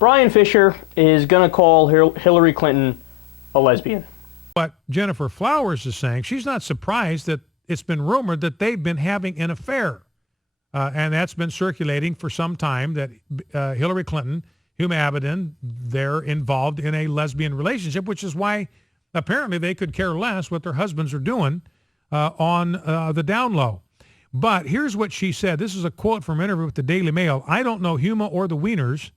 Bryan Fischer is going to call Hillary Clinton a lesbian. But Gennifer Flowers is saying she's not surprised that it's been rumored that they've been having an affair. And that's been circulating for some time, that Hillary Clinton, Huma Abedin, they're involved in a lesbian relationship, which is why apparently they could care less what their husbands are doing on the down low. But here's what she said. This is a quote from an interview with the Daily Mail. "I don't know Huma or the Wieners.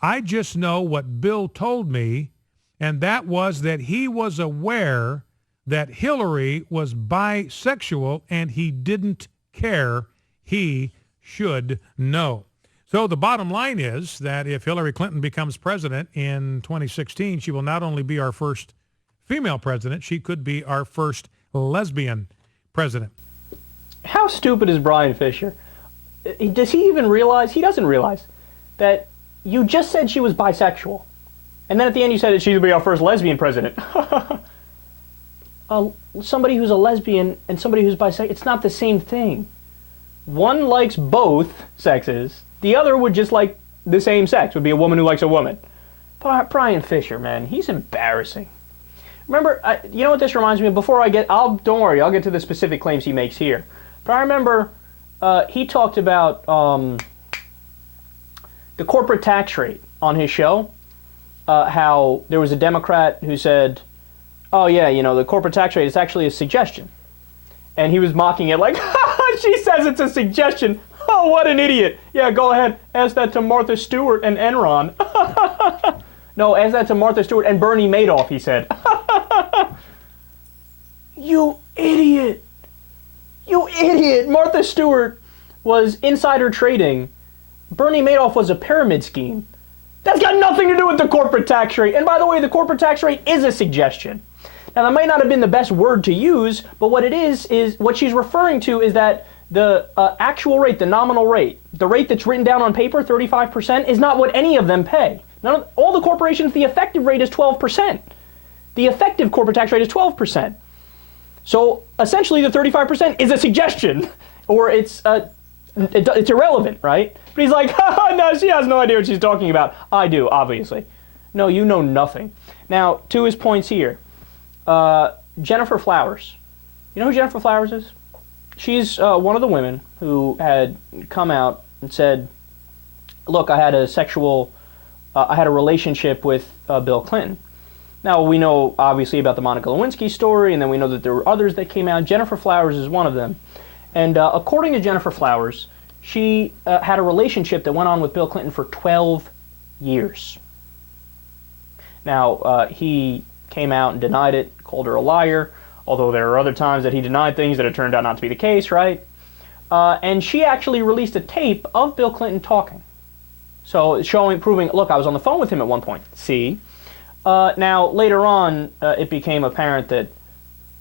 I just know what Bill told me, and that was that he was aware that Hillary was bisexual and he didn't care. He should know." So the bottom line is that if Hillary Clinton becomes president in 2016, she will not only be our first female president, she could be our first lesbian president. How stupid is Bryan Fischer? Does he even realize? He doesn't realize that you just said she was bisexual. And then at the end you said that she would be our first lesbian president. Somebody who's a lesbian and somebody who's bisexual, it's not the same thing. One likes both sexes. The other would just like the same sex, would be a woman who likes a woman. Bryan Fischer, man, he's embarrassing. Remember, you know what this reminds me of? Before I get, don't worry, I'll get to the specific claims he makes here. But I remember he talked about the corporate tax rate on his show. How there was a Democrat who said, "Oh yeah, you know, the corporate tax rate is actually a suggestion," and he was mocking it like, "She says it's a suggestion. Oh, what an idiot! Yeah, go ahead, ask that to Martha Stewart and Enron." No, ask that to Martha Stewart and Bernie Madoff, he said. You idiot! You idiot! Martha Stewart was insider trading. Bernie Madoff was a pyramid scheme. That's got nothing to do with the corporate tax rate. And by the way, the corporate tax rate is a suggestion. Now, that might not have been the best word to use, but what it is what she's referring to is that the actual rate, the nominal rate, the rate that's written down on paper, 35%, is not what any of them pay. All the corporations, the effective rate is 12%. The effective corporate tax rate is 12%. So essentially the 35% is a suggestion, or it's irrelevant, right? But he's like, no, she has no idea what she's talking about. I do, obviously. No, you know nothing. Now, to his points here, Gennifer Flowers. You know who Gennifer Flowers is? She's one of the women who had come out and said, look, I had a relationship with Bill Clinton. Now, we know, obviously, about the Monica Lewinsky story, and then we know that there were others that came out. Gennifer Flowers is one of them. And according to Gennifer Flowers, she had a relationship that went on with Bill Clinton for 12 years. Now, he came out and denied it, called her a liar, although there are other times that he denied things that it turned out not to be the case, right? And she actually released a tape of Bill Clinton talking. So proving, look, I was on the phone with him at one point. See? Now, later on, it became apparent that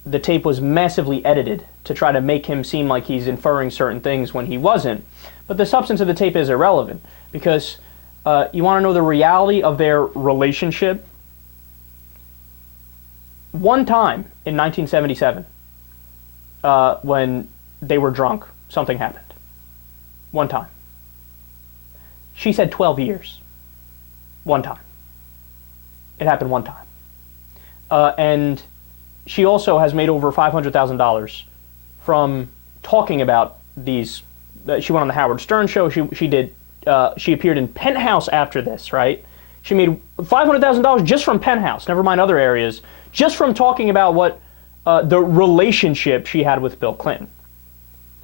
the tape was massively edited to try to make him seem like he's inferring certain things when he wasn't. But the substance of the tape is irrelevant, because you want to know the reality of their relationship? One time in 1977, when they were drunk, something happened. One time. She said 12 years. One time. It happened one time. And she also has made over $500,000 from talking about these. She went on the Howard Stern show. She appeared in Penthouse after this, right? She made $500,000 just from Penthouse, never mind other areas, just from talking about what the relationship she had with Bill Clinton.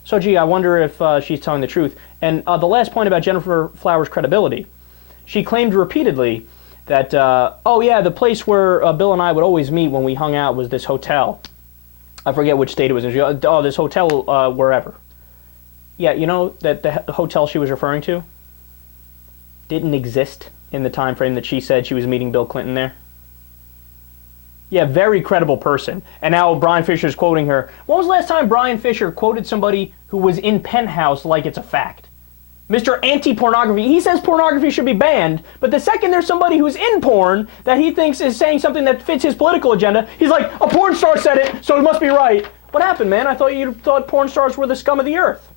So, gee, I wonder if she's telling the truth. And the last point about Gennifer Flowers' credibility, she claimed repeatedly that, oh yeah, the place where Bill and I would always meet when we hung out was this hotel. I forget which state it was in. Oh, this hotel wherever. Yeah, you know that the hotel she was referring to didn't exist in the time frame that she said she was meeting Bill Clinton there. Yeah, very credible person. And now Bryan Fischer's quoting her. When was the last time Bryan Fischer quoted somebody who was in Penthouse like it's a fact? Mr. Anti-Pornography, he says pornography should be banned, but the second there's somebody who's in porn that he thinks is saying something that fits his political agenda, he's like, a porn star said it, so it must be right. What happened, man? I thought you thought porn stars were the scum of the earth.